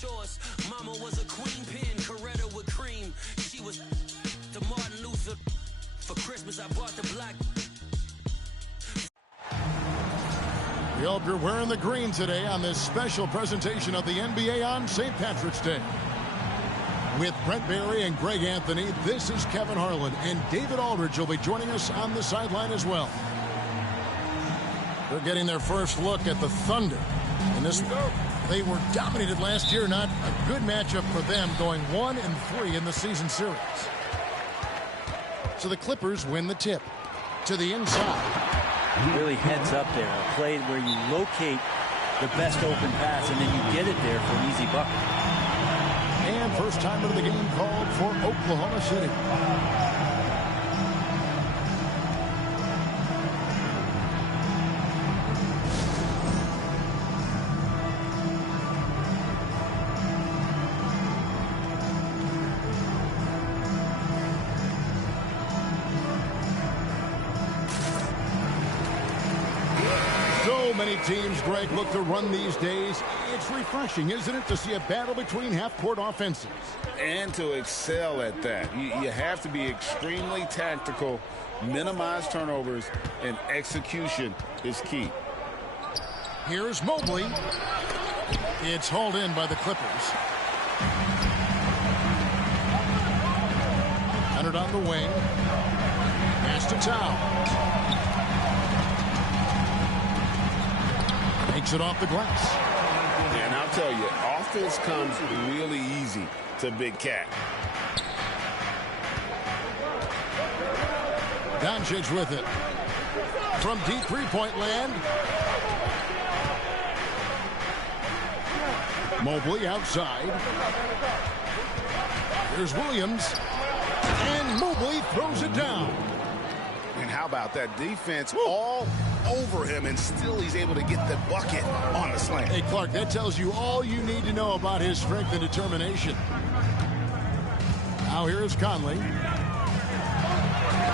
chores. Mama was a queen pin, Coretta with cream. She was the Martin Luther. For Christmas, I bought the black. We hope you're wearing the green today on this special presentation of the NBA on St. Patrick's Day. With Brent Barry and Greg Anthony, this is Kevin Harlan, and David Aldridge will be joining us on the sideline as well. They're getting their first look at the Thunder. And they were dominated last year, not a good matchup for them, going 1-3 in the season series. So the Clippers win the tip to the inside. Really heads up there, a play where you locate the best open pass and then you get it there for an easy bucket. And first time of the game called for Oklahoma City. Many teams, Greg, look to run these days. It's refreshing, isn't it, to see a battle between half-court offenses? And to excel at that. You have to be extremely tactical, minimize turnovers, and execution is key. Here's Mobley. It's hauled in by the Clippers. Hunted on the wing. Pass to Towns. Makes it off the glass. And I'll tell you, offense comes really easy to Big Cat. Doncic with it. From deep three-point land. Mobley outside. Here's Williams. And Mobley throws it down. And how about that defense all over him, and still he's able to get the bucket on the slam. Hey, Clark, that tells you all you need to know about his strength and determination. Now here's Conley.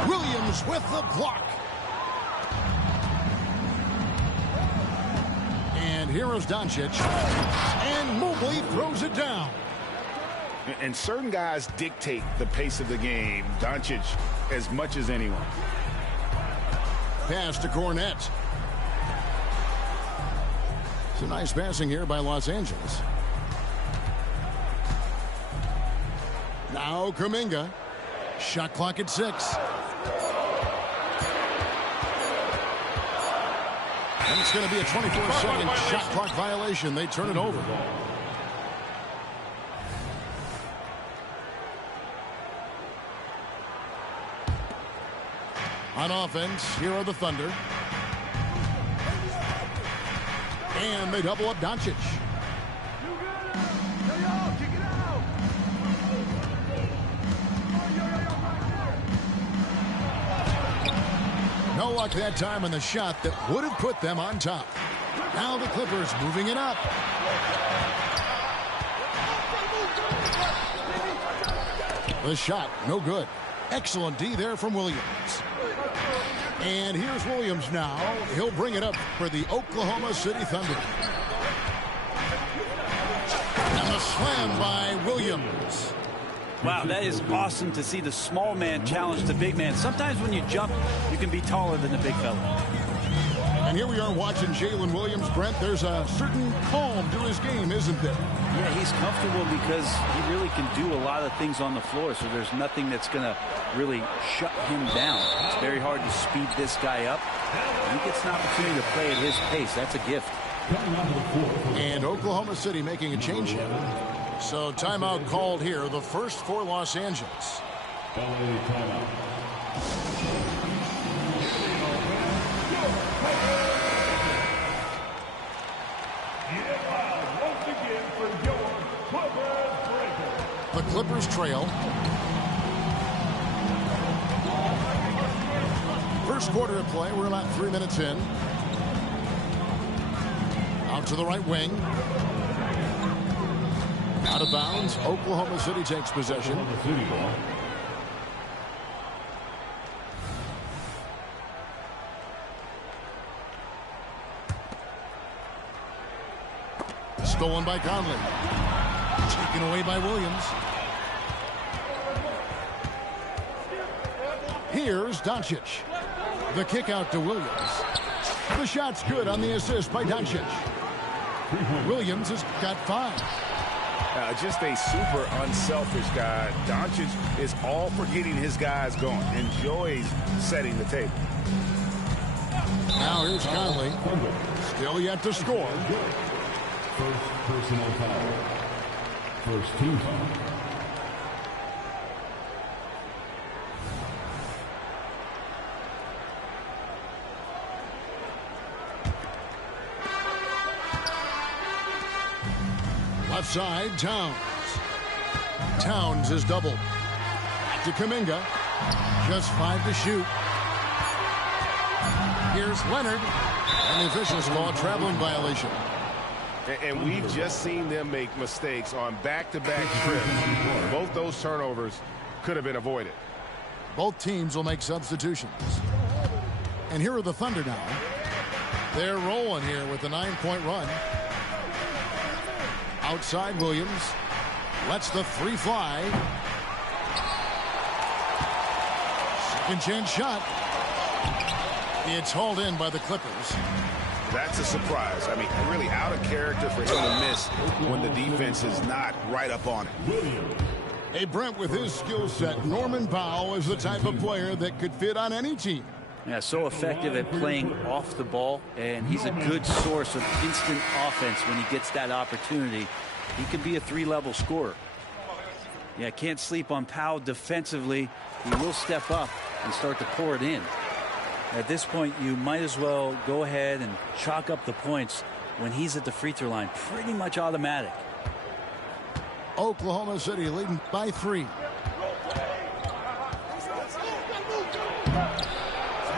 Williams with the block. And here is Doncic. And Mobley throws it down. And certain guys dictate the pace of the game. Doncic as much as anyone. Pass to Cornette. It's a nice passing here by Los Angeles. Now Kuminga. Shot clock at 6. And it's going to be a 24-second shot clock violation. They turn it over. On offense, here are the Thunder. And they double up Doncic. No luck that time on the shot that would have put them on top. Now the Clippers moving it up. The shot, no good. Excellent D there from Williams. And here's Williams now. He'll bring it up for the Oklahoma City Thunder. And the slam by Williams. Wow, that is awesome to see the small man challenge the big man. Sometimes when you jump, you can be taller than the big fella. And here we are watching Jalen Williams, Brent. There's a certain calm to his game, isn't there? Yeah, he's comfortable because he really can do a lot of things on the floor, so there's nothing that's going to really shut him down. It's very hard to speed this guy up. He gets an opportunity to play at his pace. That's a gift. And Oklahoma City making a change here. So timeout called here, the first for Los Angeles. The Clippers trail. First quarter of play, we're about 3 minutes in. Out to the right wing. Out of bounds. Oklahoma City takes possession. Stolen by Conley. Taken away by Williams. Here's Doncic. The kick out to Williams. The shot's good on the assist by Doncic. Williams has got 5. Just a super unselfish guy. Doncic is all for getting his guys going. Enjoys setting the table. Now here's Conley. Still yet to score. First personal foul. First team foul. Left side, Towns. Towns is doubled. To Kuminga. Just 5 to shoot. Here's Leonard. And the officials call a traveling violation. And we've just seen them make mistakes on back-to-back trips. Both those turnovers could have been avoided. Both teams will make substitutions. And here are the Thunder now. They're rolling here with a 9-point run. Outside Williams. Lets the 3 fly. Second chance shot. It's hauled in by the Clippers. That's a surprise. I mean, really out of character for him to miss when the defense is not right up on it. Hey, Brent, with his skill set, Norman Powell is the type of player that could fit on any team. Yeah, so effective at playing off the ball, and he's a good source of instant offense when he gets that opportunity. He could be a 3-level scorer. Yeah, can't sleep on Powell defensively. He will step up and start to pour it in. At this point, you might as well go ahead and chalk up the points when he's at the free throw line. Pretty much automatic. Oklahoma City leading by 3.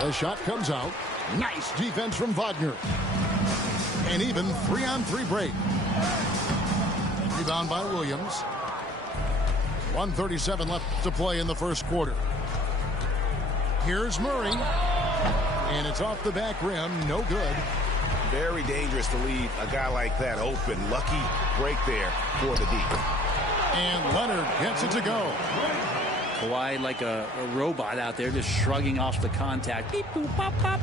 The shot comes out. Nice defense from Wagner. And even 3-on-3 break. Rebound by Williams. 1:37 left to play in the first quarter. Here's Murray. And it's off the back rim. No good. Very dangerous to leave a guy like that open. Lucky break there for the D. And Leonard gets it to go. Kawhi like a robot out there just shrugging off the contact. Beep, boop, pop, pop.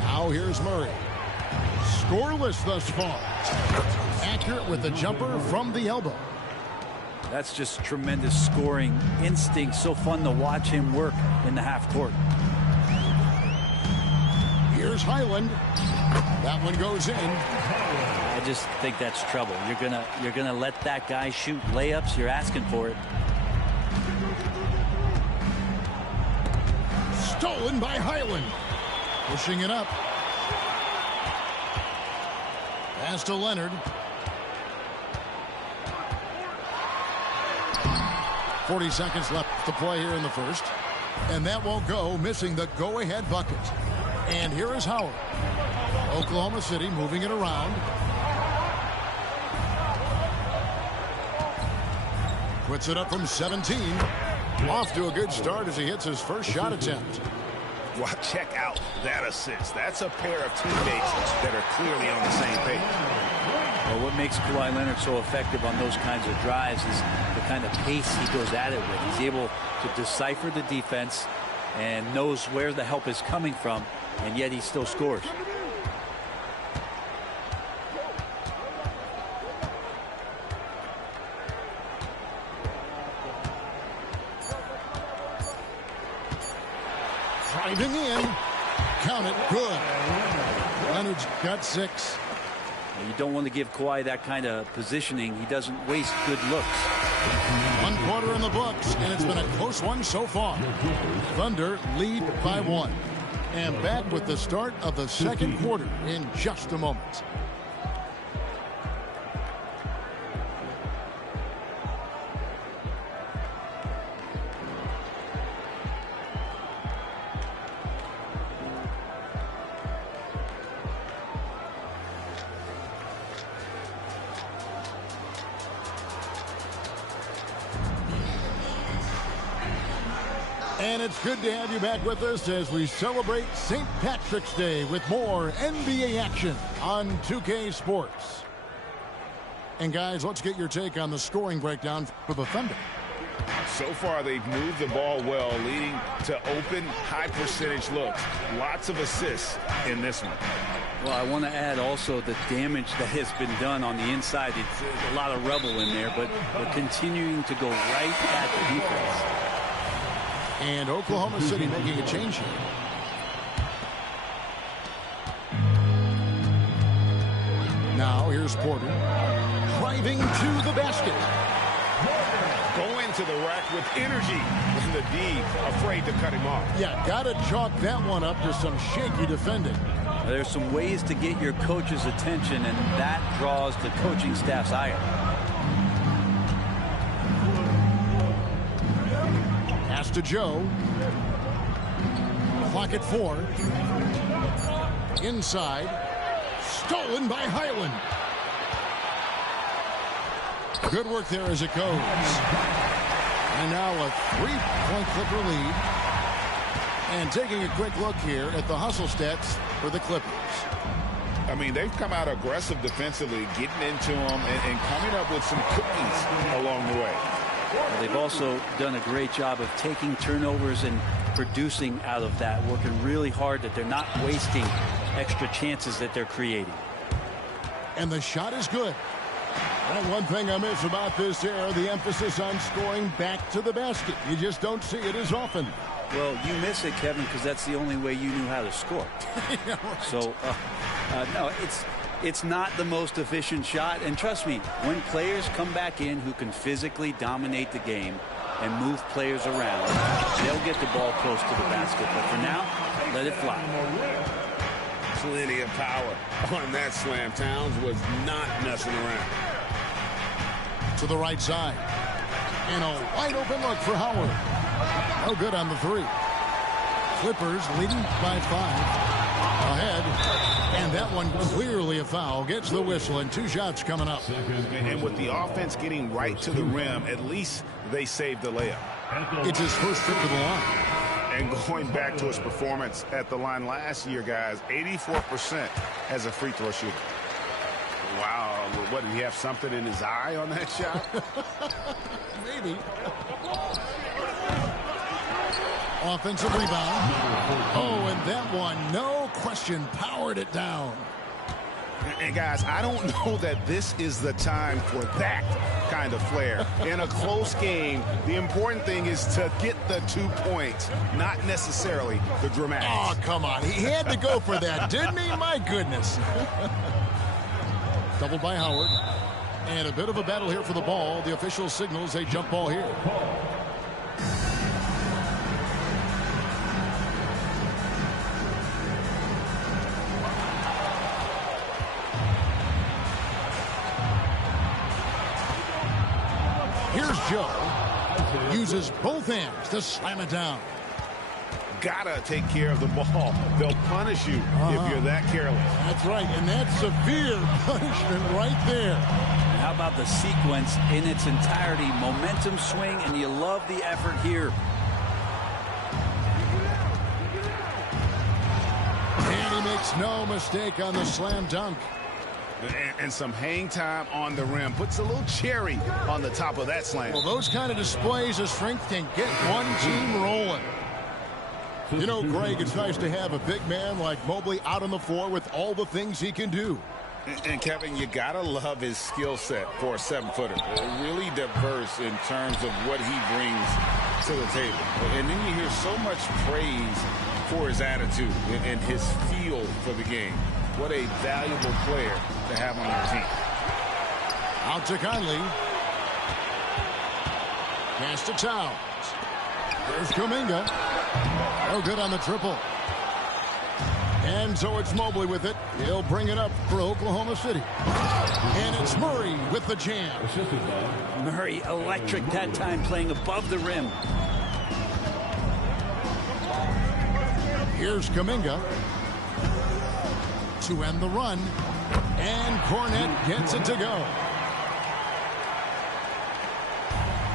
Now here's Murray. Scoreless thus far. Accurate with the jumper from the elbow. That's just tremendous scoring instinct. So fun to watch him work in the half court. Here's Highland. That one goes in. I just think that's trouble. You're gonna let that guy shoot layups. You're asking for it. Stolen by Highland. Pushing it up. Pass to Leonard. 40 seconds left to play here in the first. And that won't go, missing the go-ahead bucket. And here is Howard. Oklahoma City moving it around. Puts it up from 17. Off to a good start as he hits his first shot attempt. Well, check out that assist. That's a pair of teammates that are clearly on the same page. Well, what makes Kawhi Leonard so effective on those kinds of drives is the kind of pace he goes at it with. He's able to decipher the defense and knows where the help is coming from, and yet he still scores. Driving in. Count it. Good. Leonard's got 6. You don't want to give Kawhi that kind of positioning. He doesn't waste good looks. 1 quarter in the books, and it's been a close one so far. Thunder lead by 1. And back with the start of the second quarter in just a moment. And it's good to have you back with us as we celebrate St. Patrick's Day with more NBA action on 2K Sports. And guys, let's get your take on the scoring breakdown for the Thunder. So far, they've moved the ball well, leading to open, high-percentage looks. Lots of assists in this one. Well, I want to add also the damage that has been done on the inside. It's a lot of rubble in there, but we're continuing to go right at the defense. And Oklahoma City making a change here. Now here's Porter driving to the basket. Going to the rack with energy, and the D afraid to cut him off. Yeah, got to chalk that one up to some shaky defending. There's some ways to get your coach's attention, and that draws the coaching staff's ire. Pass to Joe. Clock at 4. Inside. Stolen by Highland. Good work there as it goes. And now a 3-point Clipper lead. And taking a quick look here at the hustle stats for the Clippers. I mean, they've come out aggressive defensively, getting into them and coming up with some cookies along the way. Well, they've also done a great job of taking turnovers and producing out of that, working really hard that they're not wasting extra chances that they're creating. And the shot is good. And one thing I miss about this era, the emphasis on scoring back to the basket. You just don't see it as often. Well, you miss it, Kevin, because that's the only way you knew how to score. Yeah, right. So, no, it's not the most efficient shot. And trust me, when players come back in who can physically dominate the game and move players around, they'll get the ball close to the basket. But for now, let it fly. Plenty of power on that slam. Towns was not messing around. To the right side. And a wide open look for Howard. No good on the 3. Clippers leading by 5. Ahead. And that one clearly a foul. Gets the whistle and 2 shots coming up. And with the offense getting right to the rim, at least they saved the layup. It's his first trip to the line. And going back to his performance at the line last year, guys, 84% as a free throw shooter. Wow. What, did he have something in his eye on that shot? Maybe. Offensive rebound. Oh, and that one, no question, powered it down. And guys, I don't know that this is the time for that kind of flair. In a close game, the important thing is to get the 2 points, not necessarily the dramatics. Oh, come on. He had to go for that, didn't he? My goodness. Doubled by Howard. And a bit of a battle here for the ball. The official signals a jump ball here. Here's Joe. Uses both hands to slam it down. Gotta take care of the ball. They'll punish you if you're that careless. That's right, and that's severe punishment right there. And how about the sequence in its entirety? Momentum swing, and you love the effort here. And he makes no mistake on the slam dunk. And some hang time on the rim. Puts a little cherry on the top of that slam. Well, those kind of displays of strength can get one team rolling. You know, Greg, it's nice to have a big man like Mobley out on the floor with all the things he can do. And Kevin, you gotta love his skill set for a 7-footer. Really diverse in terms of what he brings to the table. And then you hear so much praise for his attitude and his feel for the game. What a valuable player to have on your team. Out to Conley. Pass to Towns. There's Kuminga. No good on the triple. And so it's Mobley with it. He'll bring it up for Oklahoma City. And it's Murray with the jam. Murray electric that time, playing above the rim. Here's Kuminga to end the run. And Cornette gets it to go.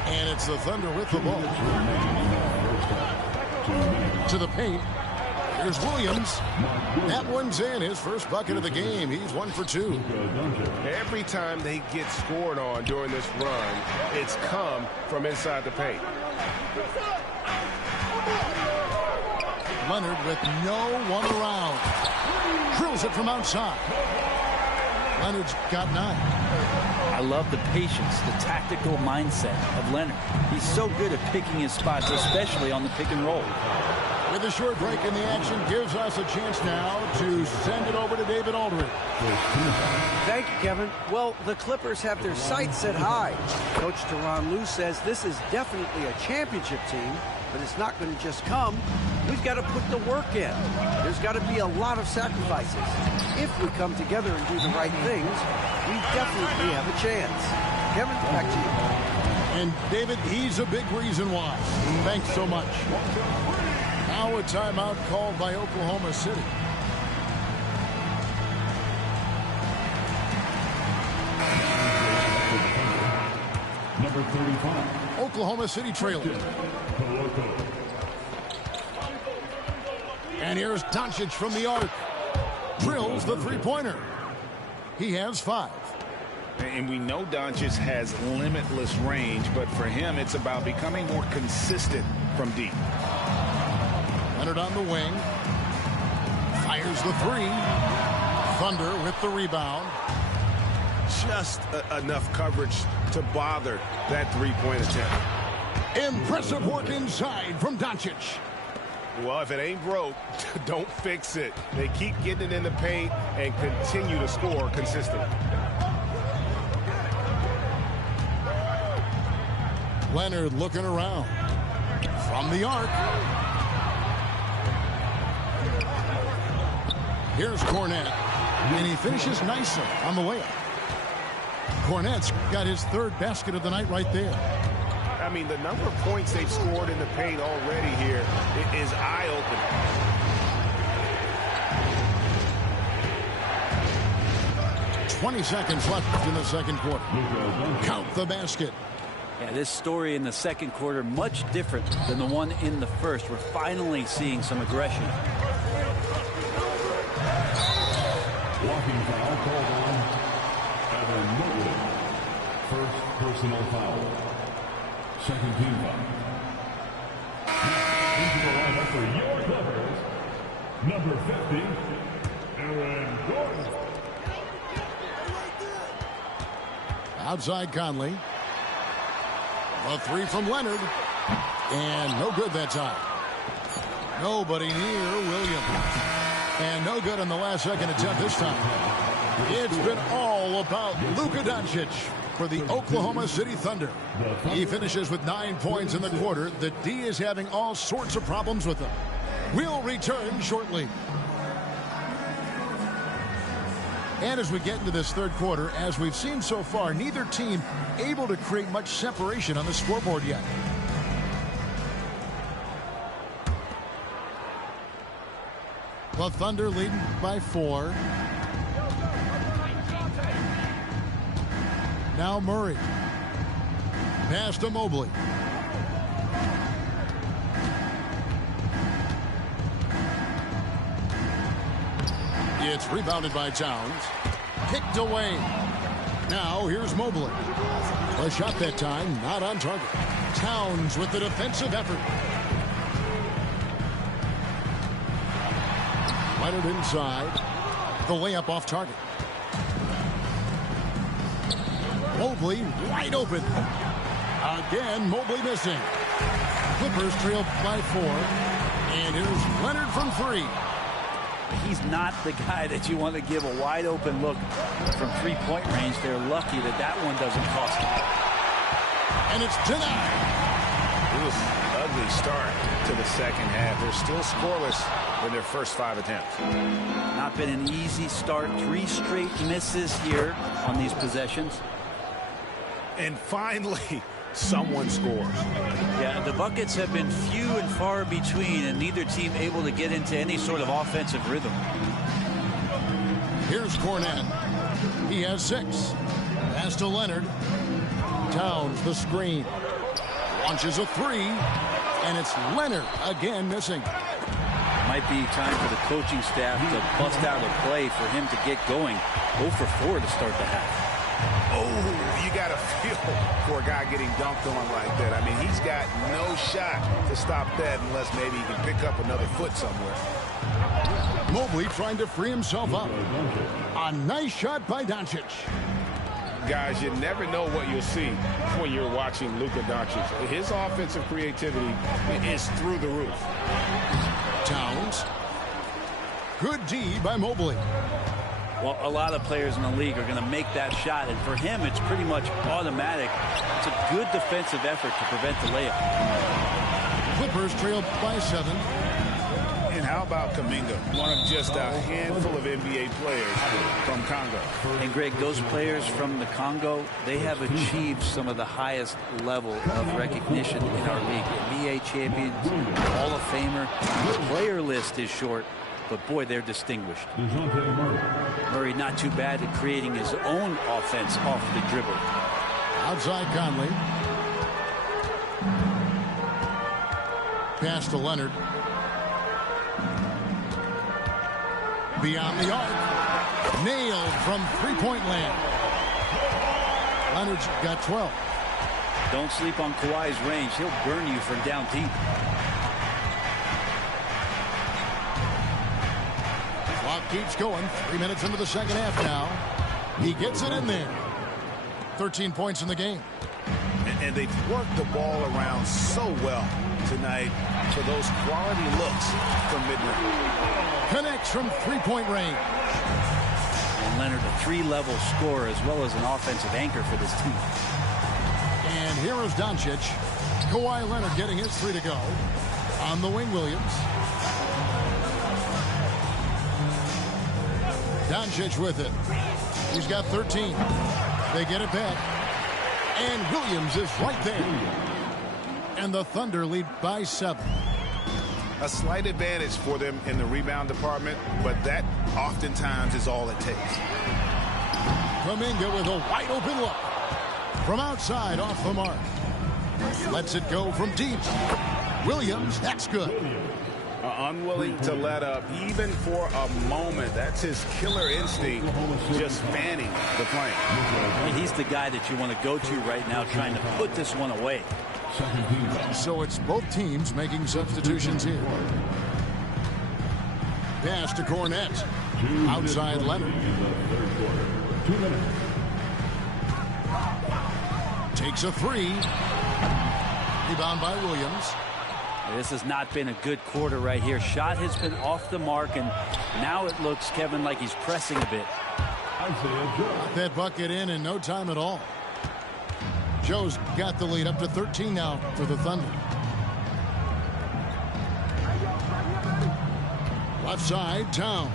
And it's the Thunder with the ball. To the paint. Here's Williams. That one's in. His first bucket of the game. He's 1 for 2. Every time they get scored on during this run, it's come from inside the paint. Leonard with no one around. Drills it from outside. Leonard's got 9. I love the patience, the tactical mindset of Leonard. He's so good at picking his spots, especially on the pick and roll. With a short break in the action, gives us a chance now to send it over to David Aldridge. Thank you, Kevin. Well, the Clippers have their sights set high. Coach Tyronn Lue says this is definitely a championship team, but it's not going to just come. We've got to put the work in. There's got to be a lot of sacrifices. If we come together and do the right things, we definitely have a chance. Kevin, back to you. And David, he's a big reason why. Thanks so much. Now a timeout called by Oklahoma City. Number 35. Oklahoma City trailing. And here's Doncic from the arc. Drills the three-pointer. He has 5. And we know Doncic has limitless range, but for him, it's about becoming more consistent from deep. Leonard on the wing. Fires the 3. Thunder with the rebound. Just enough coverage to bother that three-point attempt. Impressive work inside from Doncic. Well, if it ain't broke, don't fix it. They keep getting it in the paint and continue to score consistently. Leonard looking around. From the arc. Here's Cornette. And he finishes nicely on the layup. Cornette's got his 3rd basket of the night right there. I mean, the number of points they've scored in the paint already here is eye-opening. 20 seconds left in the second quarter. Count the basket. Yeah, this story in the second quarter, much different than the one in the first. We're finally seeing some aggression. Walking foul called on Evan Mobley. First personal foul. Second team foul. Now into the lineup for your Clippers, number 50, Aaron Gordon. Outside Conley. A 3 from Leonard. And no good that time. Nobody near Williams. And no good on the last second attempt this time. It's been all about Luka Doncic for the Oklahoma City Thunder. He finishes with 9 points in the quarter. The D is having all sorts of problems with him. We'll return shortly. And as we get into this third quarter, as we've seen so far, neither team able to create much separation on the scoreboard yet. The Thunder leading by 4. Now Murray. Pass to Mobley. It's rebounded by Towns. Kicked away. Now here's Mobley. A shot that time, not on target. Towns with the defensive effort. Leonard inside. The layup off target. Mobley wide open. Again, Mobley missing. Clippers trail by 4. And here's Leonard from 3. He's not the guy that you want to give a wide open look from three-point range. They're lucky that that one doesn't cost them. And it's denied. It was an ugly start to the second half. They're still scoreless in their first 5 attempts. Not been an easy start. 3 straight misses here on these possessions. And finally, someone scores. Yeah, the buckets have been few and far between, and neither team able to get into any sort of offensive rhythm. Here's Cornette. He has 6. Pass to Leonard. Towns the screen. Launches a 3. And it's Leonard again missing. Might be time for the coaching staff to bust out a play for him to get going. 0 for 4 to start the half. Oh, you got to feel for a guy getting dunked on like that. I mean, he's got no shot to stop that unless maybe he can pick up another foot somewhere. Mobley trying to free himself up. A nice shot by Doncic. Guys, you never know what you'll see when you're watching Luka Doncic. His offensive creativity is through the roof. Towns. Good D by Mobley. Well, a lot of players in the league are going to make that shot, and for him, it's pretty much automatic. It's a good defensive effort to prevent the layup. Clippers trail by 7. And how about Kuminga, one of just a handful of NBA players from Congo. And Greg, those players from the Congo, they have achieved some of the highest level of recognition in our league. NBA champions, Hall of Famer. The player list is short, but boy, they're distinguished. Murray not too bad at creating his own offense off the dribble. Outside Conley. Pass to Leonard. Beyond the arc. Nailed from three-point land. Leonard's got 12. Don't sleep on Kawhi's range. He'll burn you from down deep. Clock keeps going. 3 minutes into the second half now. He gets it in there. 13 points in the game. And they've worked the ball around so well tonight for those quality looks from mid-range. Connects from three-point range. And Leonard, a 3-level scorer as well as an offensive anchor for this team. And here is Doncic. Kawhi Leonard getting his 3 to go. On the wing, Williams. Doncic with it. He's got 13. They get it back. And Williams is right there. And the Thunder lead by 7. A slight advantage for them in the rebound department, but that oftentimes is all it takes. Kuminga with a wide open look. From outside off the mark. Lets it go from deep. Williams, that's good. Unwilling to let up even for a moment. That's his killer instinct, just fanning the flame. He's the guy that you want to go to right now trying to put this one away. So it's both teams making substitutions here. Pass to Cornette. Outside Leonard. Takes a 3. Rebound by Williams. This has not been a good quarter right here. Shot has been off the mark, and now it looks, Kevin, like he's pressing a bit. Got that bucket in no time at all. Joe's got the lead up to 13 now for the Thunder. Left side, Towns.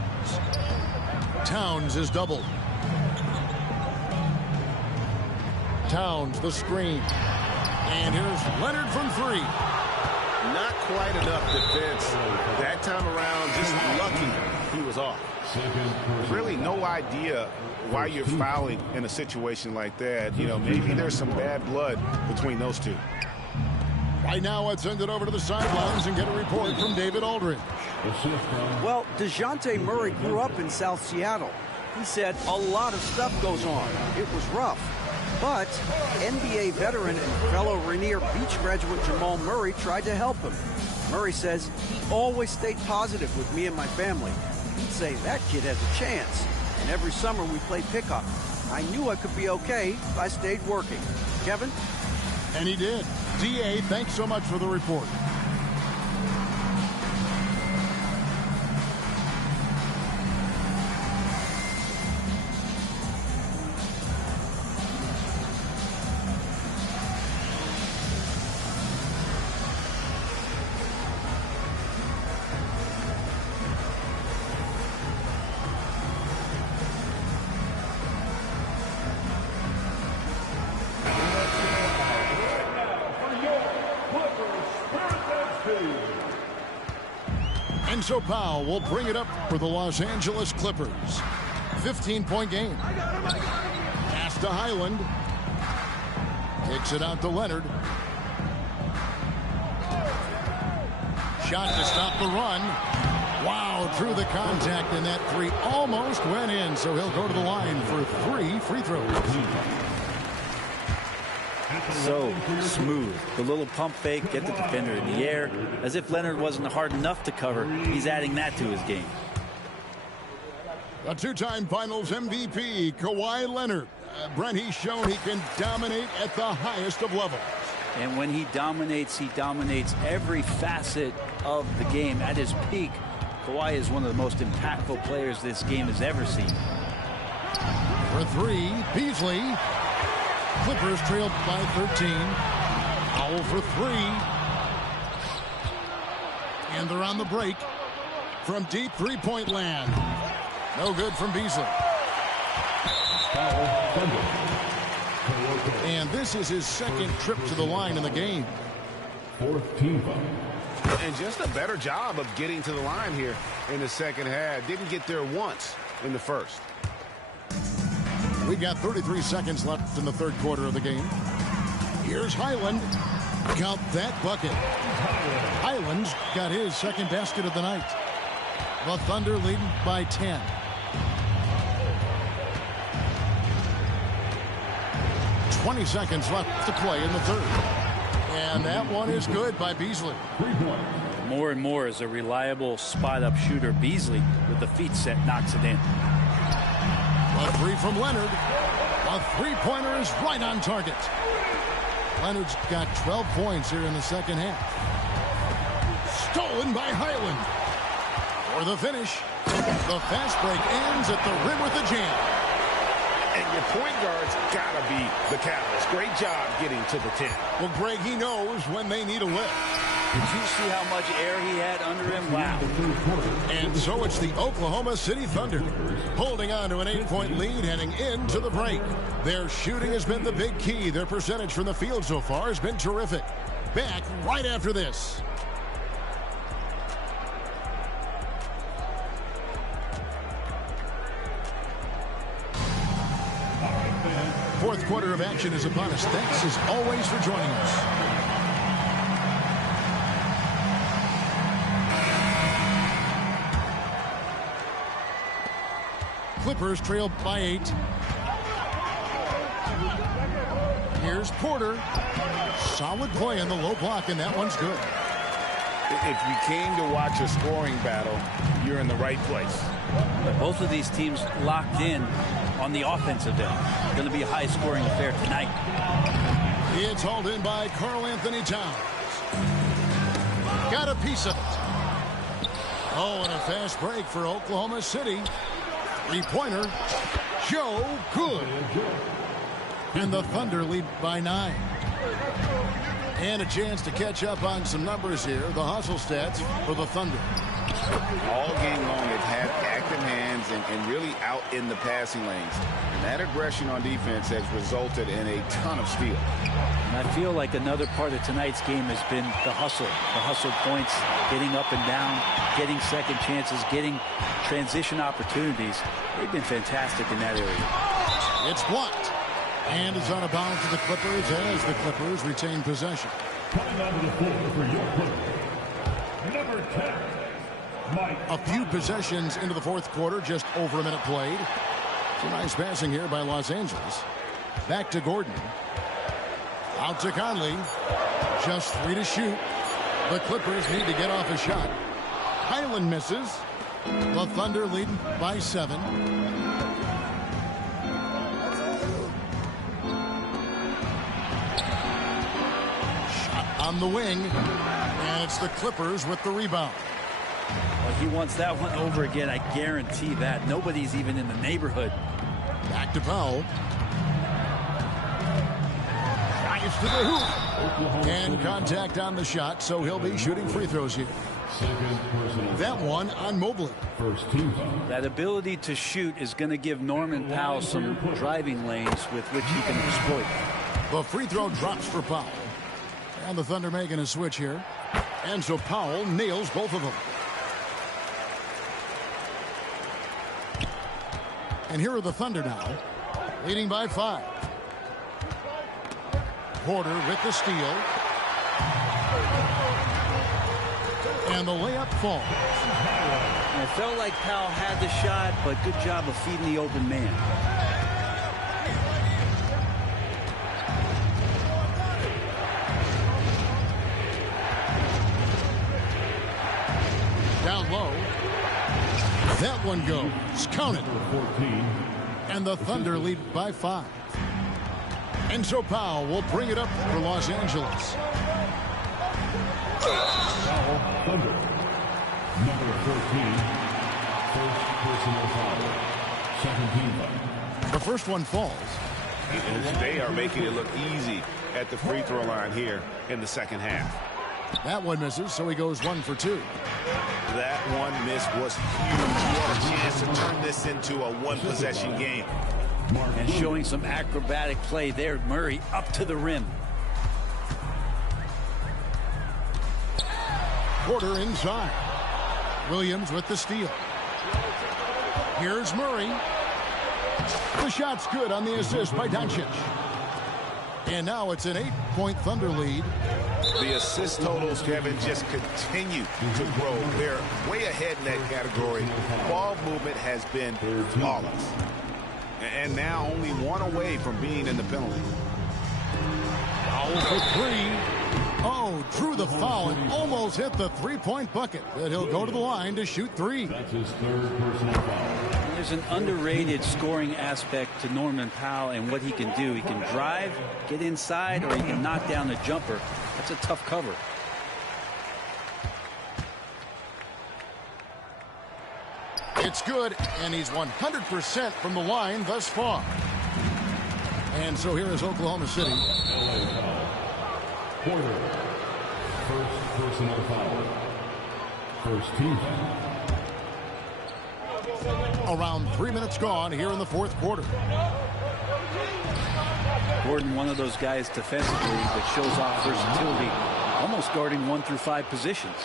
Towns is doubled. Towns, the screen. And here's Leonard from 3. Not quite enough defense that time around. Just lucky he was off. Really no idea why you're fouling in a situation like that. You know, maybe there's some bad blood between those two. Right now, let's send it over to the sidelines and get a report from David Aldridge. Well, DeJounte Murray grew up in South Seattle. He said a lot of stuff goes on. It was rough. But NBA veteran and fellow Rainier Beach graduate Jamal Murray tried to help him. Murray says he always stayed positive with me and my family. He'd say that kid has a chance. And every summer we played pickup. I knew I could be okay if I stayed working. Kevin? And he did. D.A., thanks so much for the report. And so Powell will bring it up for the Los Angeles Clippers. 15-point game. Pass to Highland. Kicks it out to Leonard. Shot to stop the run. Wow, through the contact, and that three almost went in, so he'll go to the line for 3 free throws. So smooth. The little pump fake, get the defender in the air. As if Leonard wasn't hard enough to cover, he's adding that to his game. A two-time Finals MVP, Kawhi Leonard. Brent, he's shown he can dominate at the highest of levels. And when he dominates every facet of the game. At his peak, Kawhi is one of the most impactful players this game has ever seen. For 3, Beasley. Clippers trailed by 13. Powell for 3. And they're on the break from deep three-point land. No good from Beasley. And this is his second trip to the line in the game. 4th team foul. And just a better job of getting to the line here in the second half. Didn't get there once in the first. We've got 33 seconds left in the third quarter of the game. Here's Highland. Count that bucket. Highland's got his second basket of the night. The Thunder leading by 10. "20 seconds left to play in the third. And that one is good by Beasley. More and more as a reliable spot-up shooter, Beasley, with the feet set, knocks it in. A 3 from Leonard. A three-pointer is right on target. Leonard's got 12 points here in the second half. Stolen by Highland. For the finish, the fast break ends at the rim with a jam. And your point guard's got to be the catalyst. Great job getting to the 10. Well, Greg, he knows when they need a lift. Did you see how much air he had under him? Wow. And so it's the Oklahoma City Thunder holding on to an 8-point lead heading into the break. Their shooting has been the big key. Their percentage from the field so far has been terrific. Back right after this. Fourth quarter of action is upon us. Thanks as always for joining us. Clippers trail by 8. Here's Porter. Solid play in the low block, and that one's good. If you came to watch a scoring battle, you're in the right place. Both of these teams locked in on the offensive end. Going to be a high-scoring affair tonight. It's hauled in by Karl Anthony Towns. Got a piece of it. Oh, and a fast break for Oklahoma City. Three-pointer. Joe good. And the Thunder lead by 9. And a chance to catch up on some numbers here. The hustle stats for the Thunder. All game long, they've had active hands and really out in the passing lanes. And that aggression on defense has resulted in a ton of steals. And I feel like another part of tonight's game has been the hustle. The hustle points, getting up and down, getting second chances, getting transition opportunities. They've been fantastic in that area. It's blocked. And it's on a bounce to the Clippers as the Clippers retain possession. Coming onto the floor for your Clippers, number 10, Mike. A few possessions into the fourth quarter, just over a minute played. It's a nice passing here by Los Angeles. Back to Gordon. Out to Conley. Just 3 to shoot. The Clippers need to get off a shot. Highland misses. The Thunder lead by 7. On the wing, and it's the Clippers with the rebound. Well, he wants that one over again, I guarantee that. Nobody's even in the neighborhood. Back to Powell. Drives to the hoop. And contact on the shot, so he'll be shooting free throws here. That one on Mobley. First team foul. That ability to shoot is going to give Norman Powell some driving lanes with which he can exploit. The free throw drops for Powell. And the Thunder making a switch here. And so Powell nails both of them. And here are the Thunder now, leading by 5. Porter with the steal. And the layup falls. It felt like Powell had the shot, but good job of feeding the open man. Down low. That one goes. Count it. 14. And the Thunder lead by 5. And so Powell will bring it up for Los Angeles. Foul, Thunder. Number 14. First personal foul. Second team foul. The first one falls. They are making it look easy at the free throw line here in the second half. That one misses, so he goes 1 for 2. That one miss was huge. He had a chance to turn this into a one-possession game. And showing some acrobatic play there. Murray up to the rim. Porter inside. Williams with the steal. Here's Murray. The shot's good on the assist by Doncic. And now it's an 8-point Thunder lead. The assist totals, Kevin, just continue to grow. They're way ahead in that category. Ball movement has been flawless. And now only one away from being in the penalty. Foul for 3. Oh, drew the foul and almost hit the three-point bucket. But he'll go to the line to shoot 3. That's his third personal foul. There's an underrated scoring aspect to Norman Powell and what he can do. He can drive, get inside, or he can knock down a jumper. That's a tough cover. It's good, and he's 100% from the line thus far. And so here is Oklahoma City. LA foul. Porter. First personal foul. First team foul. Around 3 minutes gone here in the fourth quarter. Gordon, one of those guys defensively that shows off versatility, almost guarding 1 through 5 positions.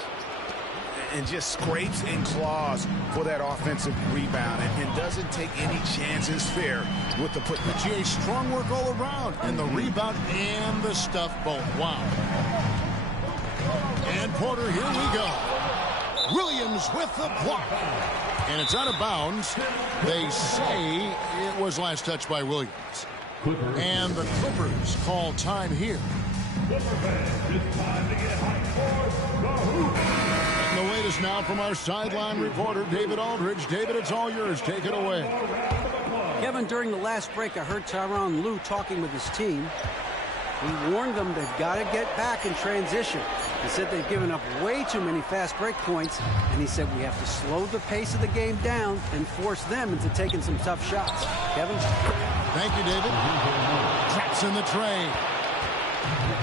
And just scrapes and claws for that offensive rebound and doesn't take any chances fair with the putback. GA, strong work all around, and the rebound and the stuff both. Wow. And Porter, here we go. Williams with the block. And it's out of bounds. They say it was last touched by Williams. And the Clippers call time here. Clipper fans, it's time to get hyped for the hoop. And the wait is now from our sideline reporter, David Aldridge. David, it's all yours. Take it away. Kevin, during the last break, I heard Tyronn Lue talking with his team. He warned them they've got to get back in transition. He said they've given up way too many fast break points, and he said we have to slow the pace of the game down and force them into taking some tough shots. Kevin? Thank you, David. Traps in the tray.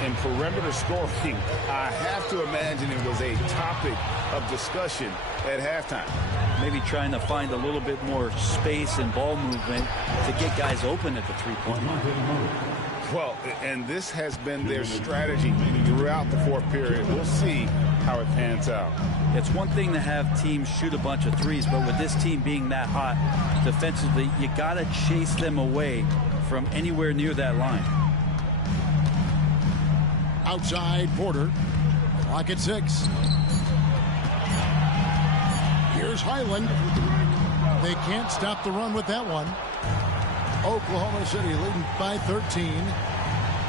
And perimeter scoring, I have to imagine it was a topic of discussion at halftime. Maybe trying to find a little bit more space and ball movement to get guys open at the three-point line. Well, and this has been their strategy throughout the fourth period. We'll see how it pans out. It's one thing to have teams shoot a bunch of threes, but with this team being that hot defensively, you got to chase them away from anywhere near that line. Outside Porter. Clock at 6. Here's Highland. They can't stop the run with that one. Oklahoma City leading by 13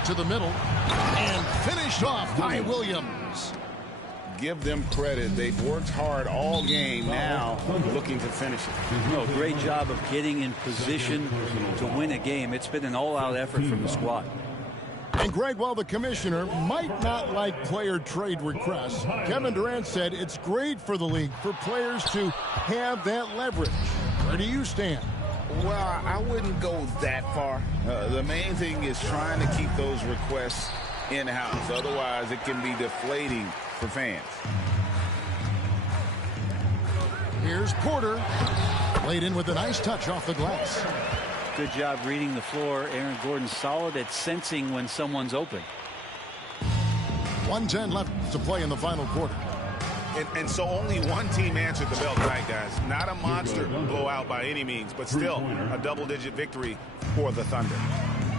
to the middle and finished off by Williams. Give them credit. They've worked hard all game, now looking to finish it. No, great job of getting in position to win a game. It's been an all-out effort from the squad. And Greg, while the commissioner might not like player trade requests, Kevin Durant said it's great for the league for players to have that leverage. Where do you stand? Well, I wouldn't go that far. The main thing is trying to keep those requests in-house. Otherwise, it can be deflating for fans. Here's Porter. Laid in with a nice touch off the glass. Good job reading the floor. Aaron Gordon solid at sensing when someone's open. 1:10 left to play in the final quarter. And so only one team answered the bell tonight, guys. Not a monster blowout by any means, but still a double-digit victory for the Thunder.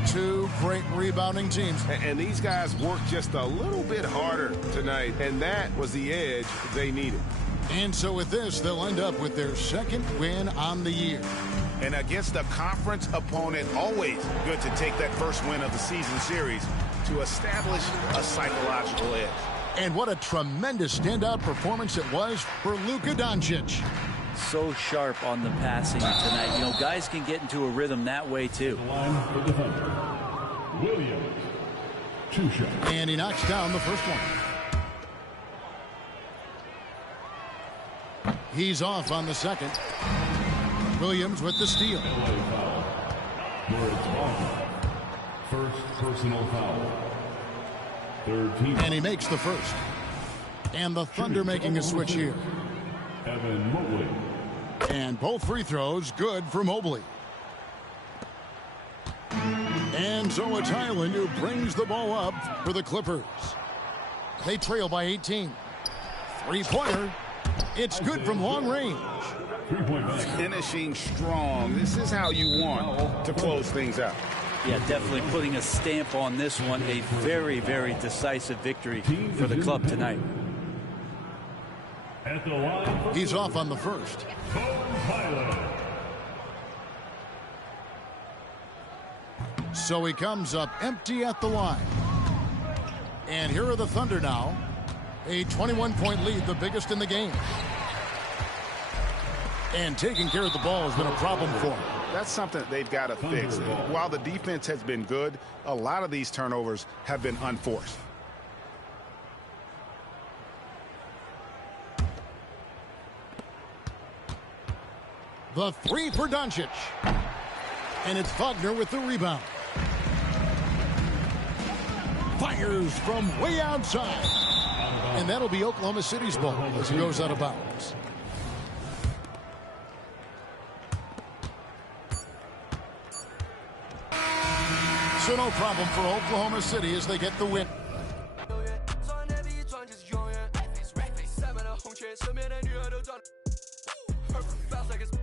Two great rebounding teams. And these guys worked just a little bit harder tonight, and that was the edge they needed. And so with this, they'll end up with their second win on the year. And against a conference opponent, always good to take that first win of the season series to establish a psychological edge. And what a tremendous standout performance it was for Luka Doncic. So sharp on the passing tonight. You know, guys can get into a rhythm that way too. Line for defender, Williams. 2 shots. And he knocks down the first one. He's off on the second. Williams with the steal. LA foul. Moritz Wagner. First personal foul. Third team. And he makes the first. And the Thunder making a switch here. Evan Mobley. And both free throws good for Mobley. And so it's Highland who brings the ball up for the Clippers. They trail by 18. Three-pointer. It's good from long range. 3-point match. Finishing strong. This is how you want to close things out. Yeah, definitely putting a stamp on this one. A very, very decisive victory for the club tonight. At the line for He's off on the first. Bones Highland. So he comes up empty at the line. And here are the Thunder now. A 21-point lead, the biggest in the game. And taking care of the ball has been a problem for him. That's something they've got to fix. While the defense has been good, a lot of these turnovers have been unforced. The three for Doncic. And it's Wagner with the rebound. Fires from way outside. And that'll be Oklahoma City's ball as he goes out of bounds. So no problem for Oklahoma City as they get the win. Perfect fast like it's